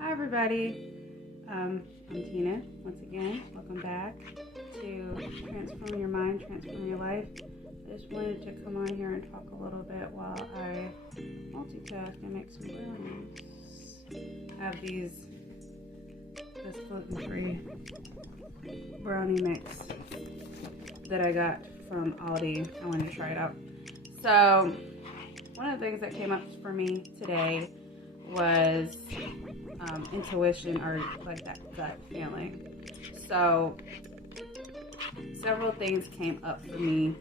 Hi everybody, I'm Tina once again. Welcome back to Transform Your Mind, Transform Your Life. I just wanted to come on here and talk a little bit while I multitask and make some brownies. I have this gluten-free brownie mix that I got from Aldi. I wanted to try it out. So one of the things that came up for me today was intuition, or like that gut feeling. So several things came up for me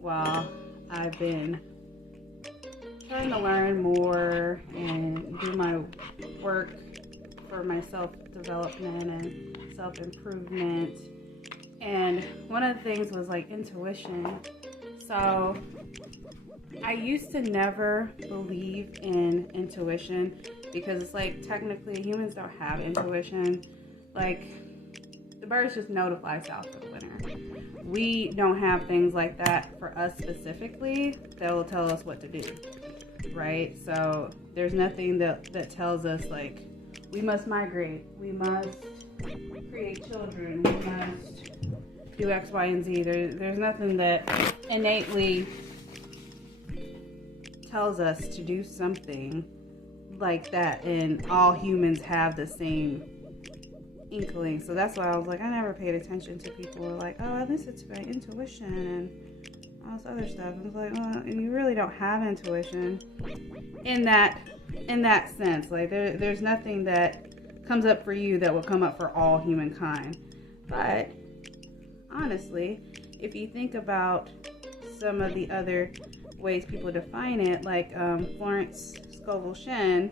while I've been trying to learn more and do my work for my self-development and self-improvement. And one of the things was like intuition. So I used to never believe in intuition because it's like technically humans don't have intuition. Like the birds just know to fly south for the winter. We don't have things like that for us specifically that will tell us what to do, right? So there's nothing that tells us like we must migrate, we must create children, we must do X, Y, and Z. There's nothing that innately tells us to do something like that, and all humans have the same inkling. So that's why I was like, I never paid attention to people who were like, oh, this is my intuition and all this other stuff. I was like, well, you really don't have intuition in that sense. Like there's nothing that comes up for you that will come up for all humankind. But honestly, if you think about some of the other ways people define it, like Florence Scovel Shinn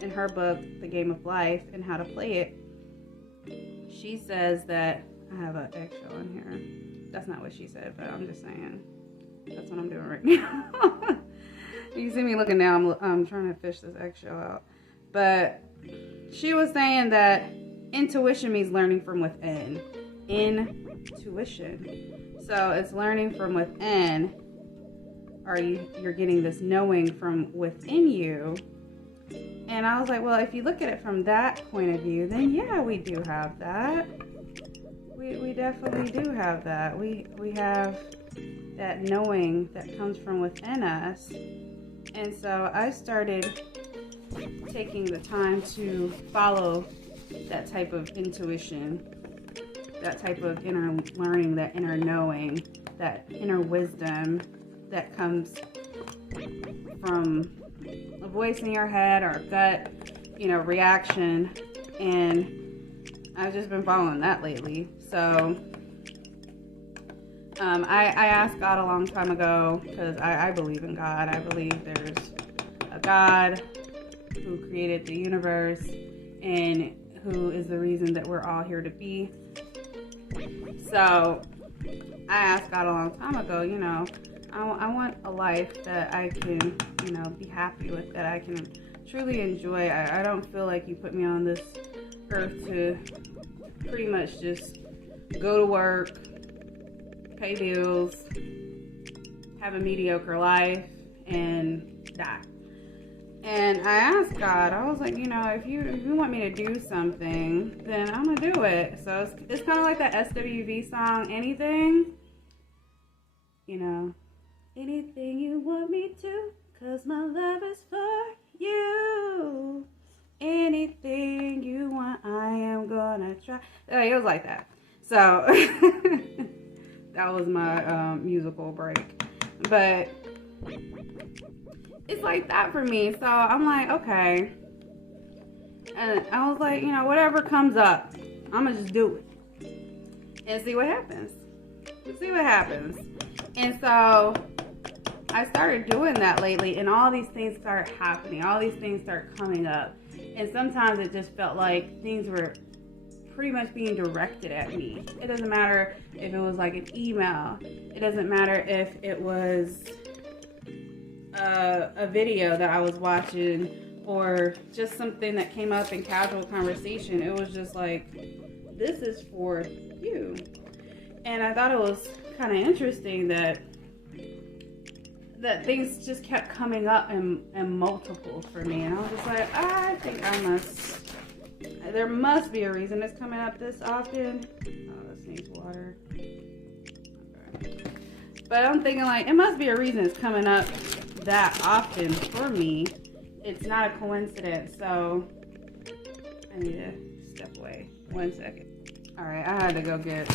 in her book The Game of Life and How to Play It, she says that I have an eggshell in here. That's not what she said, but I'm just saying that's what I'm doing right now. You see me looking down, I'm trying to fish this eggshell out. But she was saying that intuition means learning from within. Intuition. So it's learning from within. You're getting this knowing from within you. And I was like, well, if you look at it from that point of view, then yeah, we do have that. We definitely do have that. We have that knowing that comes from within us. And so I started taking the time to follow that type of intuition, that type of inner learning, that inner knowing, that inner wisdom that comes from a voice in your head or gut, reaction. And I've just been following that lately. So I asked God a long time ago, because I believe in God. I believe there's a God who created the universe and who is the reason that we're all here to be. So I asked God a long time ago, I want a life that I can, be happy with, that I can truly enjoy. I don't feel like you put me on this earth to pretty much just go to work, pay bills, have a mediocre life, and die. And I asked God, I was like, if you want me to do something, then I'm going to do it. So it's kind of like that SWV song, Anything. Anything you want me to, 'cause my love is for you. Anything you want, I am gonna try. It was like that. So that was my musical break. But it's like that for me. So I'm like, okay. And I was like, whatever comes up, I'm gonna just do it and see what happens. And so I started doing that lately, and all these things started happening. All these things started coming up. And sometimes it just felt like things were pretty much being directed at me. It doesn't matter if it was like an email. It doesn't matter if it was a video that I was watching, or just something that came up in casual conversation. It was just like, this is for you. And I thought it was kind of interesting that things just kept coming up in multiples for me. And I was just like, I think I must there must be a reason it's coming up this often. Oh, this needs water. Okay. But I'm thinking like, it must be a reason it's coming up that often for me. It's not a coincidence, so I need to step away 1 second. All right, I had to go get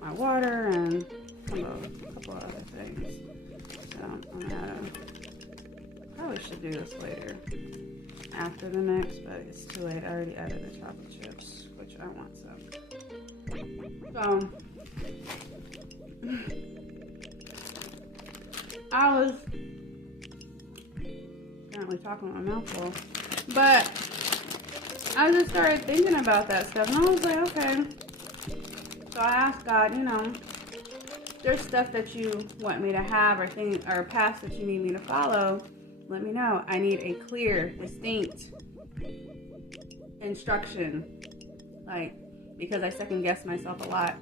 my water and a couple of other things. So I'm gonna probably should do this later after the mix, but it's too late. I already added the chocolate chips, which I want some. So I was apparently talking with my mouth full, but I just started thinking about that stuff, and I was like, okay. So I asked God, you know, there's stuff that you want me to have or a path that you need me to follow, let me know. I need a clear, distinct instruction, like, because I second guess myself a lot.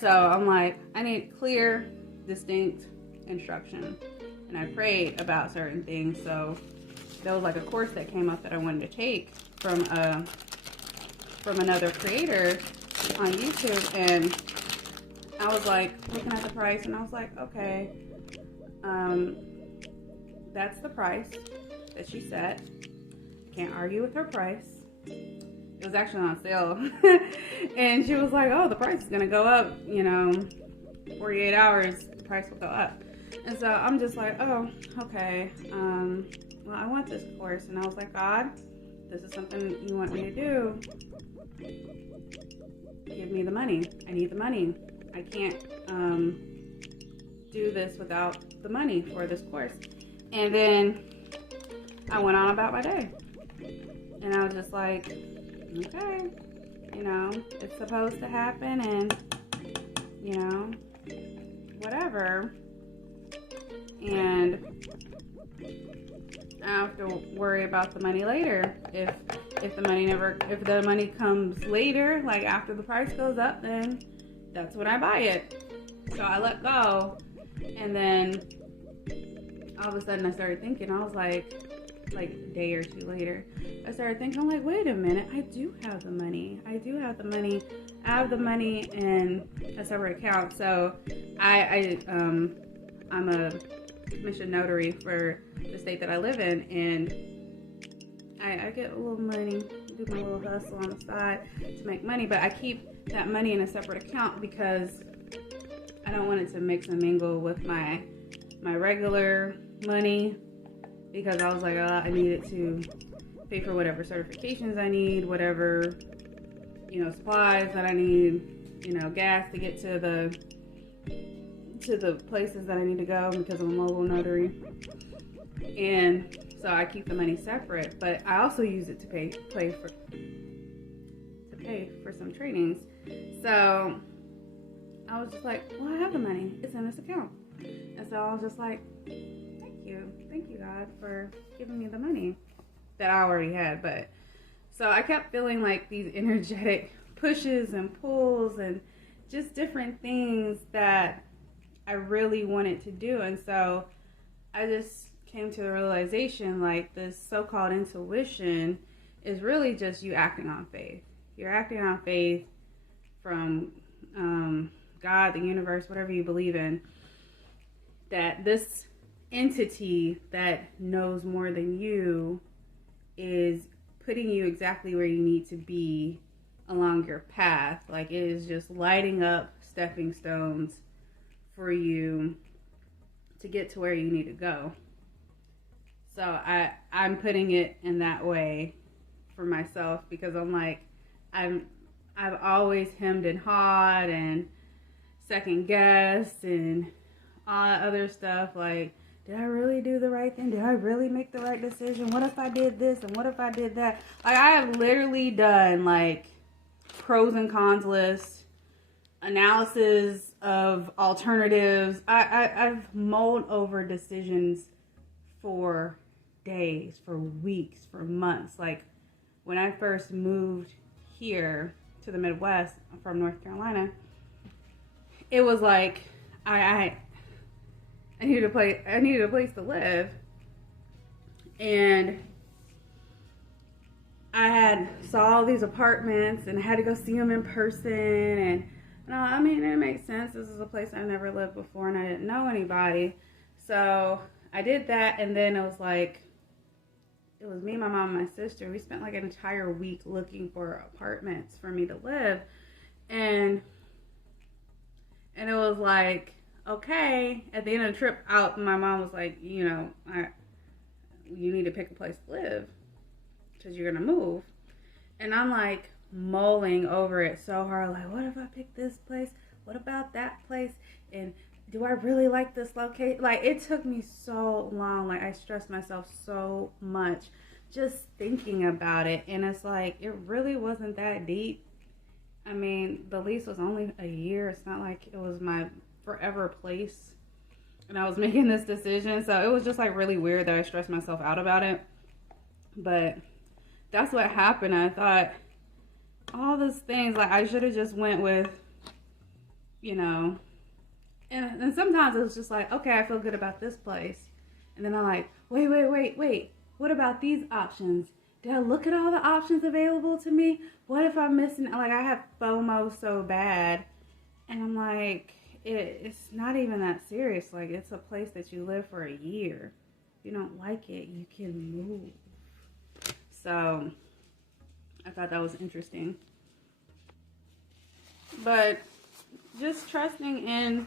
So I'm like, I need clear, distinct instruction. And I prayed about certain things. So there was like a course that came up that I wanted to take from another creator on YouTube, and I was like looking at the price, and I was like, okay, that's the price that she set. Can't argue with her price. It was actually on sale. And she was like, oh, the price is gonna go up, you know, 48 hours, the price will go up. And so I'm just like, oh, okay, well, I want this course. And I was like, God, this is something you want me to do. Give me the money. I need the money. I can't do this without the money for this course. And then I went on about my day. And I was just like, okay, you know, it's supposed to happen, and, you know, whatever. And I have to worry about the money later. If the money comes later, like after the price goes up, then that's when I buy it. So I let go, and then all of a sudden I started thinking, I was like a day or two later, I started thinking, I'm like, wait a minute, I do have the money. I have the money in a separate account. So I'm a commissioned notary for the state that I live in, and I get a little money, do my little hustle on the side to make money, but I keep that money in a separate account because I don't want it to mix and mingle with my regular money, because I was like, oh, I need it to pay for whatever certifications I need, whatever, you know, supplies that I need, you know, gas to get to the places that I need to go because I'm a mobile notary. And so I keep the money separate, but I also use it to pay for some trainings. So I was just like, well, I have the money. It's in this account. And so I was just like, thank you, God, for giving me the money that I already had. But so I kept feeling like these energetic pushes and pulls and just different things that I really wanted to do. And so I just came to the realization, like, this so-called intuition is really just you acting on faith. You're acting on faith from God, the universe, whatever you believe in, that this entity that knows more than you is putting you exactly where you need to be along your path. Like, it is just lighting up stepping stones for you to get to where you need to go. So I'm putting it in that way for myself, because I'm like, I've always hemmed and hawed and second guessed and all that other stuff. Like, did I really do the right thing? Did I really make the right decision? What if I did this and what if I did that? Like, I have literally done like pros and cons lists, analysis of alternatives. I've mulled over decisions for days, for weeks, for months. Like, when I first moved here to the Midwest from North Carolina, it was like I needed a place to live, and I had saw all these apartments and had to go see them in person. And no, I mean, it makes sense. This is a place I never lived before and I didn't know anybody. So I did that, and then it was like, it was me, my mom, and my sister. We spent like an entire week looking for apartments for me to live. And it was like, okay, at the end of the trip out, my mom was like, you know, you need to pick a place to live because you're going to move. And I'm like mulling over it so hard, like, what if I pick this place? What about that place? And do I really like this location? Like, it took me so long. Like, I stressed myself so much just thinking about it. And it's like, it really wasn't that deep. I mean, the lease was only a year. It's not like it was my forever place. And I was making this decision. So it was just like really weird that I stressed myself out about it. But that's what happened. I thought all those things, like I should have just went with, you know, and sometimes it was just like, okay, I feel good about this place. And then I'm like, wait. What about these options? Did I look at all the options available to me? What if I'm missing? Like, I have FOMO so bad. And I'm like, it's not even that serious. Like, it's a place that you live for a year. If you don't like it, you can move. So I thought that was interesting. But just trusting in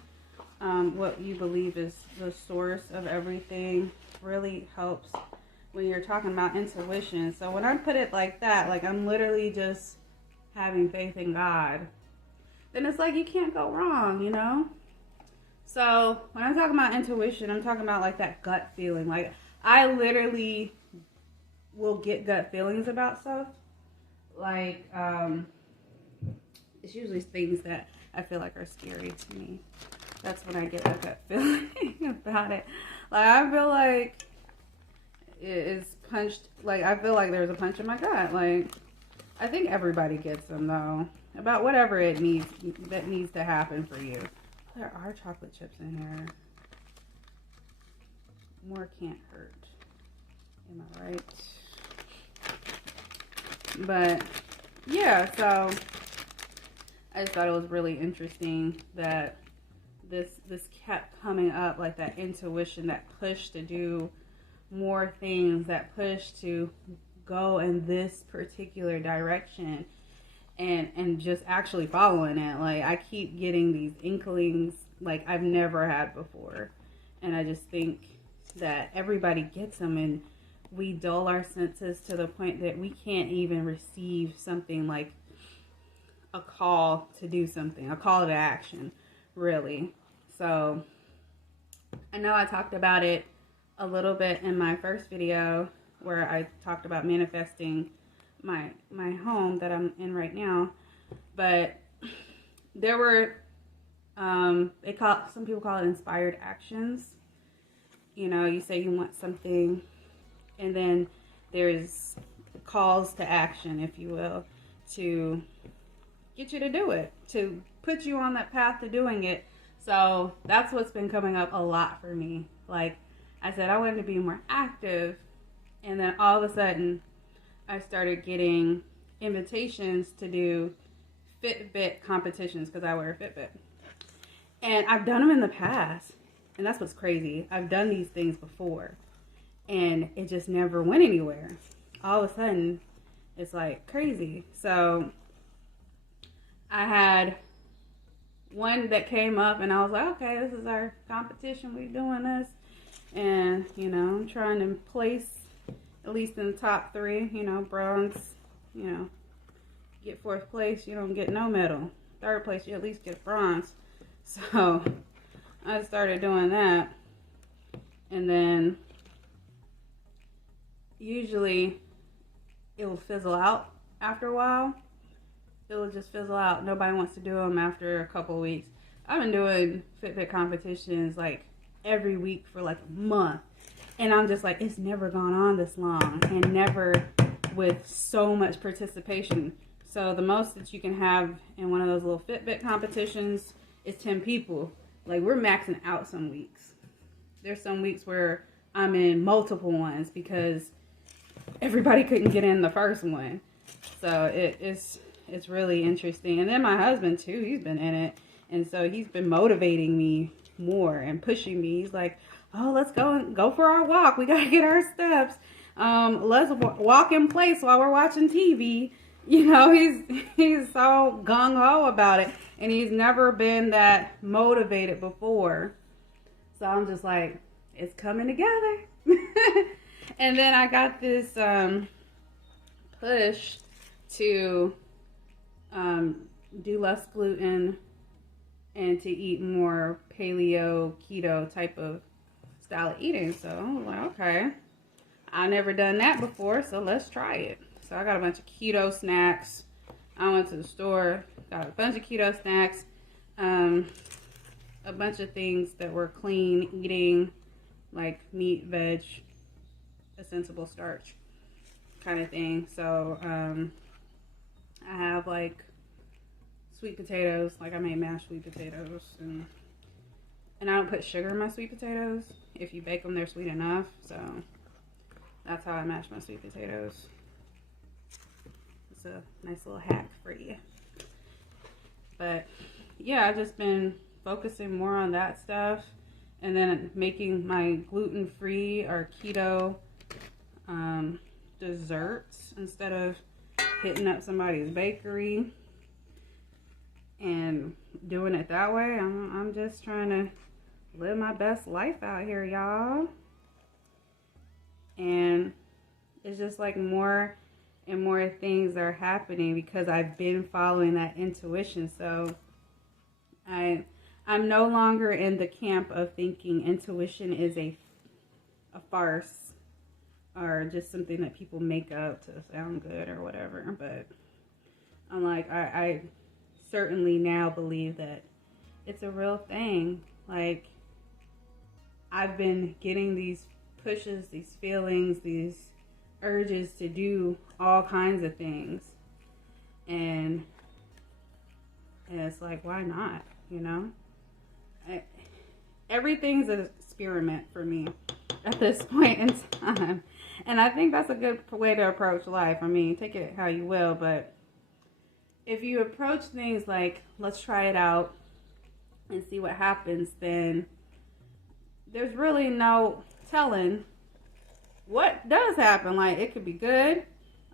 what you believe is the source of everything really helps when you're talking about intuition. So when I put it like that, like I'm literally just having faith in God, then it's like you can't go wrong, you know? So when I'm talking about intuition, I'm talking about like that gut feeling. Like I literally will get gut feelings about stuff. Like it's usually things that I feel like are scary to me. That's when I get a gut feeling about it. Like I feel like it's punched, like I feel like there's a punch in my gut. Like I think everybody gets them though, about whatever it needs that needs to happen for you. There are chocolate chips in here. More can't hurt. Am I right? But yeah, so I just thought it was really interesting that this kept coming up, like that intuition, that push to do more things, that push to go in this particular direction, and just actually following it. Like I keep getting these inklings like I've never had before, and I just think that everybody gets them, and we dull our senses to the point that we can't even receive something like a call to do something, a call to action, really. So I know I talked about it a little bit in my first video where I talked about manifesting my home that I'm in right now, but there were some people call it inspired actions. You know, you say you want something, and then there's calls to action, if you will, to get you to do it, to put you on that path to doing it. So that's what's been coming up a lot for me. Like I said, I wanted to be more active, and then all of a sudden I started getting invitations to do Fitbit competitions because I wear a Fitbit. And I've done them in the past, and that's what's crazy. I've done these things before, and it just never went anywhere. All of a sudden, it's like crazy. So I had one that came up, and I was like, okay, this is our competition. We're doing this. And, you know, I'm trying to place at least in the top 3, you know, bronze, you know, get 4th place, you don't get no medal. 3rd place, you at least get bronze. So I started doing that. And then usually it will fizzle out after a while. It will just fizzle out. Nobody wants to do them after a couple weeks. I've been doing Fitbit competitions like every week for like a month. And I'm just like, it's never gone on this long, and never with so much participation. So the most that you can have in one of those little Fitbit competitions is 10 people. Like we're maxing out some weeks. There's some weeks where I'm in multiple ones because everybody couldn't get in the first one. So it's really interesting. And then my husband too, he's been in it. And so he's been motivating me more and pushing me. He's like, oh, let's go for our walk. We got to get our steps. Let's walk in place while we're watching TV. You know, he's so gung-ho about it. And he's never been that motivated before. So I'm just like, it's coming together. And then I got this push to do less gluten and to eat more paleo, keto type of style of eating. So I was like, okay, I've never done that before, so let's try it. So I got a bunch of keto snacks. I went to the store, got a bunch of keto snacks, a bunch of things that were clean eating, like meat, veg, a sensible starch kind of thing. So I have like sweet potatoes, like I made mashed sweet potatoes, and I don't put sugar in my sweet potatoes. If you bake them, they're sweet enough. So that's how I mash my sweet potatoes. It's a nice little hack for you. But yeah, I've just been focusing more on that stuff, and then making my gluten-free or keto desserts instead of hitting up somebody's bakery and doing it that way. I'm just trying to live my best life out here, y'all. And it's just like more and more things are happening because I've been following that intuition. So I'm no longer in the camp of thinking intuition is a farce or just something that people make up to sound good or whatever. But I'm like, I certainly now believe that it's a real thing. Like, I've been getting these pushes, these feelings, these urges to do all kinds of things. And it's like, why not? You know? Everything's an experiment for me at this point in time. And I think that's a good way to approach life. I mean, take it how you will, but if you approach things like, let's try it out and see what happens, then there's really no telling what does happen. Like, it could be good,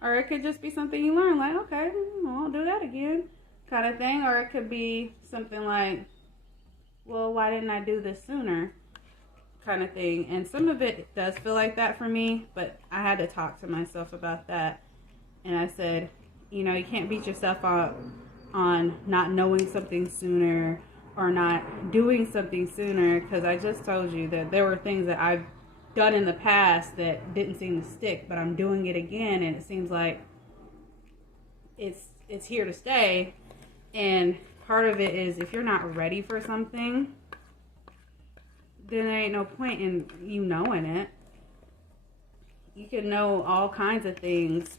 or it could just be something you learn, like, okay, I won't do that again, kind of thing. Or it could be something like, well, why didn't I do this sooner, kind of thing. And some of it does feel like that for me, but I had to talk to myself about that. And I said, you know, you can't beat yourself up on not knowing something sooner or not doing something sooner, because I just told you that there were things that I've done in the past that didn't seem to stick, but I'm doing it again, and it seems like it's here to stay. And part of it is, if you're not ready for something, then there ain't no point in you knowing it. You can know all kinds of things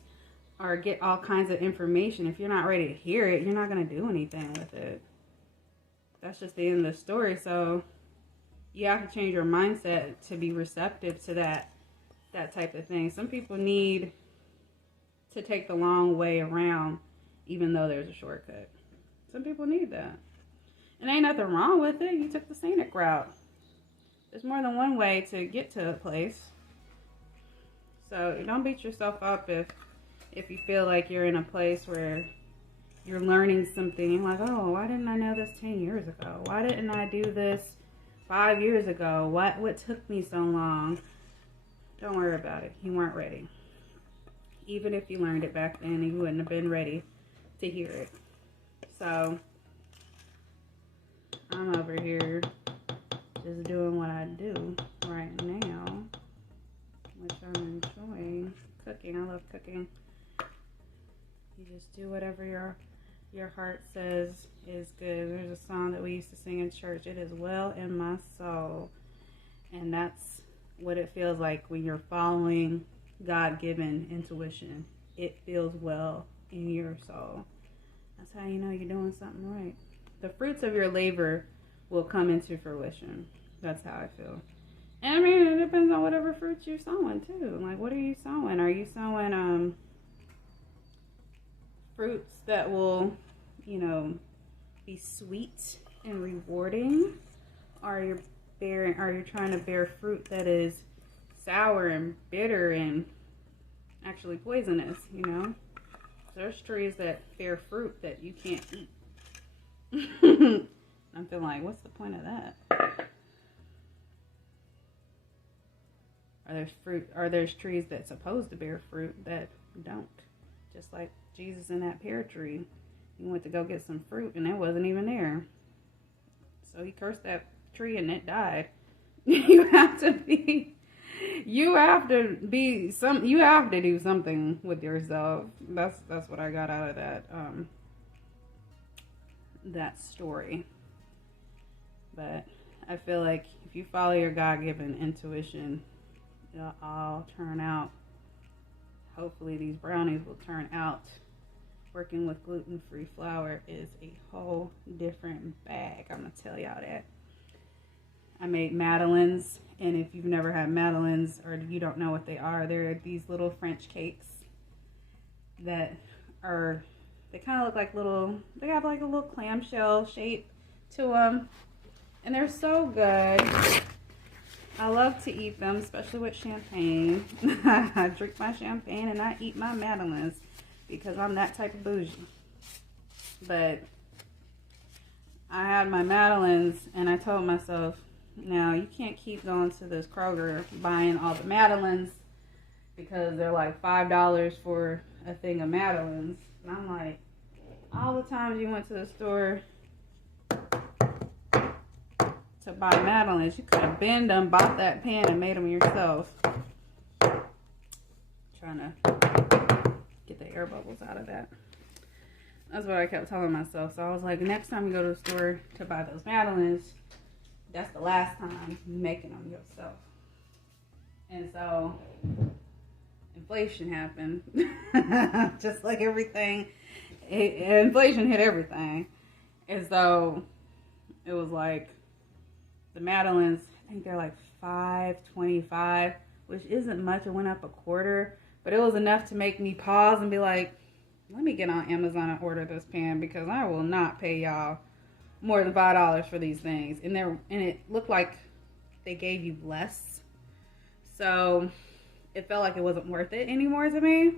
or get all kinds of information. If you're not ready to hear it, you're not going to do anything with it. That's just the end of the story. So you have to change your mindset to be receptive to that type of thing. Some people need to take the long way around, even though there's a shortcut. Some people need that. And ain't nothing wrong with it. You took the scenic route. There's more than one way to get to a place. So don't beat yourself up if you feel like you're in a place where you're learning something. You're like, oh, why didn't I know this 10 years ago? Why didn't I do this 5 years ago? What took me so long? Don't worry about it. You weren't ready. Even if you learned it back then, you wouldn't have been ready to hear it. So I'm over here just doing what I do right now, which I'm enjoying. Cooking. I love cooking. You just do whatever your heart says is good. There's a song that we used to sing in church. It is well in my soul. And that's what it feels like when you're following God-given intuition. It feels well in your soul. That's how you know you're doing something right. The fruits of your labor will come into fruition. That's how I feel. And I mean, it depends on whatever fruits you're sowing too. Like, what are you sowing? Are you sowing fruits that will, you know, be sweet and rewarding? Are you trying to bear fruit that is sour and bitter and actually poisonous, you know? There's trees that bear fruit that you can't eat. I'm feeling like, what's the point of that? Are there trees that's supposed to bear fruit that don't? Just like Jesus and that pear tree. He went to go get some fruit and it wasn't even there. So he cursed that tree and it died. You have to do something with yourself. That's what I got out of that story. But I feel like if you follow your God-given intuition, it'll all turn out. Hopefully these brownies will turn out. Working with gluten-free flour is a whole different bag. I'm going to tell y'all that. I made madeleines, and if you've never had madeleines or you don't know what they are, they're these little French cakes that are, they kind of look like they have like a little clamshell shape to them, and they're so good. I love to eat them, especially with champagne. I drink my champagne and I eat my madeleines because I'm that type of bougie. But I had my madeleines and I told myself, now you can't keep going to this Kroger buying all the madeleines because they're like $5 for a thing of madeleines. And I'm like, all the times you went to the store to buy madeleines, you could have been done, bought that pan and made them yourself. Trying to get the air bubbles out of that. That's what I kept telling myself. So I was like, next time you go to the store to buy those madeleines, that's the last time making them yourself. And so inflation happened. Just like everything. Inflation hit everything. And so it was like, the madeleines, I think they're like $5.25, which isn't much. It went up a quarter, but it was enough to make me pause and be like, let me get on Amazon and order this pan because I will not pay y'all more than $5 for these things. And it looked like they gave you less. So it felt like it wasn't worth it anymore to me.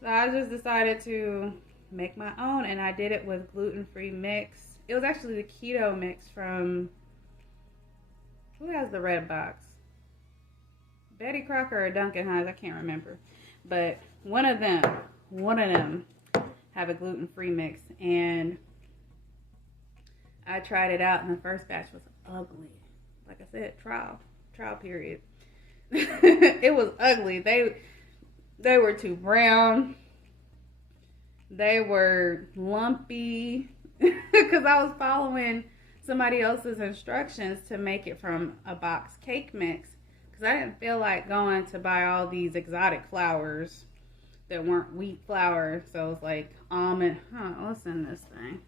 So I just decided to make my own, and I did it with gluten-free mix. It was actually the keto mix from, who has the red box? Betty Crocker or Duncan Hines? I can't remember. But one of them have a gluten-free mix, and I tried it out, and the first batch was ugly. Like I said, trial period. It was ugly. They were too brown. They were lumpy because I was following somebody else's instructions to make it from a box cake mix, because I didn't feel like going to buy all these exotic flours that weren't wheat flour. So it was like almond, what's in this thing?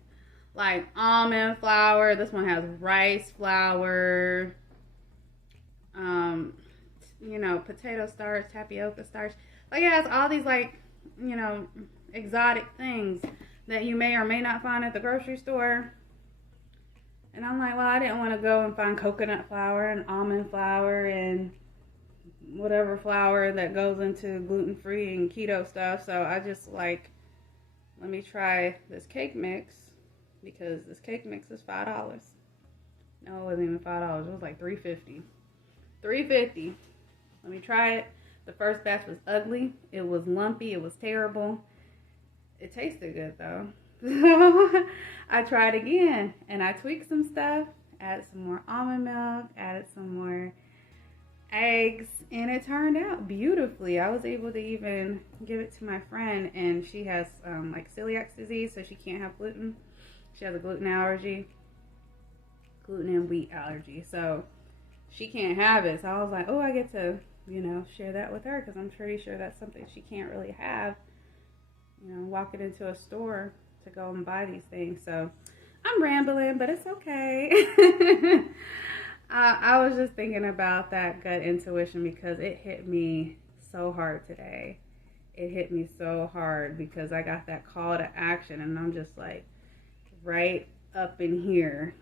Like almond flour. This one has rice flour, potato starch, tapioca starch. Like it has all these exotic things that you may or may not find at the grocery store. And I'm like, well, I didn't want to go and find coconut flour and almond flour and whatever flour that goes into gluten-free and keto stuff. So I just let me try this cake mix, because this cake mix is $5. No, it wasn't even $5. It was like $3.50. $3.50. Let me try it. The first batch was ugly. It was lumpy. It was terrible. It tasted good though. So I tried again and I tweaked some stuff, added some more almond milk, added some more eggs, and it turned out beautifully. I was able to even give it to my friend, and she has celiac disease, so she can't have gluten. She has a gluten allergy, gluten and wheat allergy, so she can't have it. So I was like, oh, I get to share that with her, because I'm pretty sure that's something she can't really have, walking into a store to go and buy these things. So I'm rambling, but it's okay. I was just thinking about that gut intuition because it hit me so hard today. It hit me so hard because I got that call to action and I'm just like right up in here.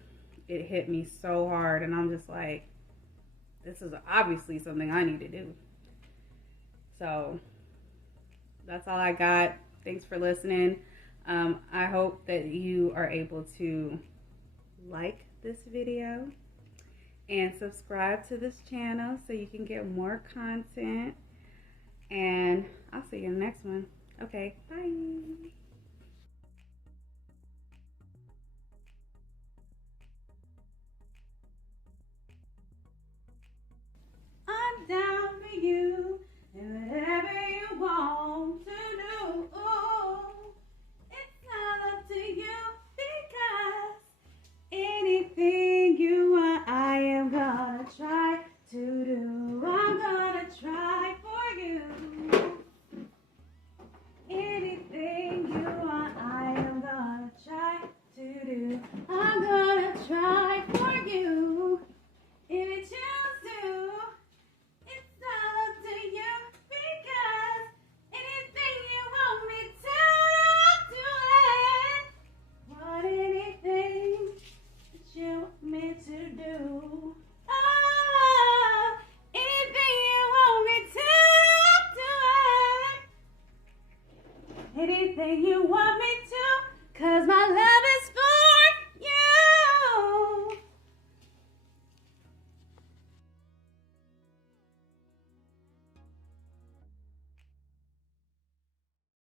It hit me so hard and I'm just like, this is obviously something I need to do. So that's all I got. Thanks for listening. I hope that you are able to like this video and subscribe to this channel so you can get more content. And I'll see you in the next one. Okay.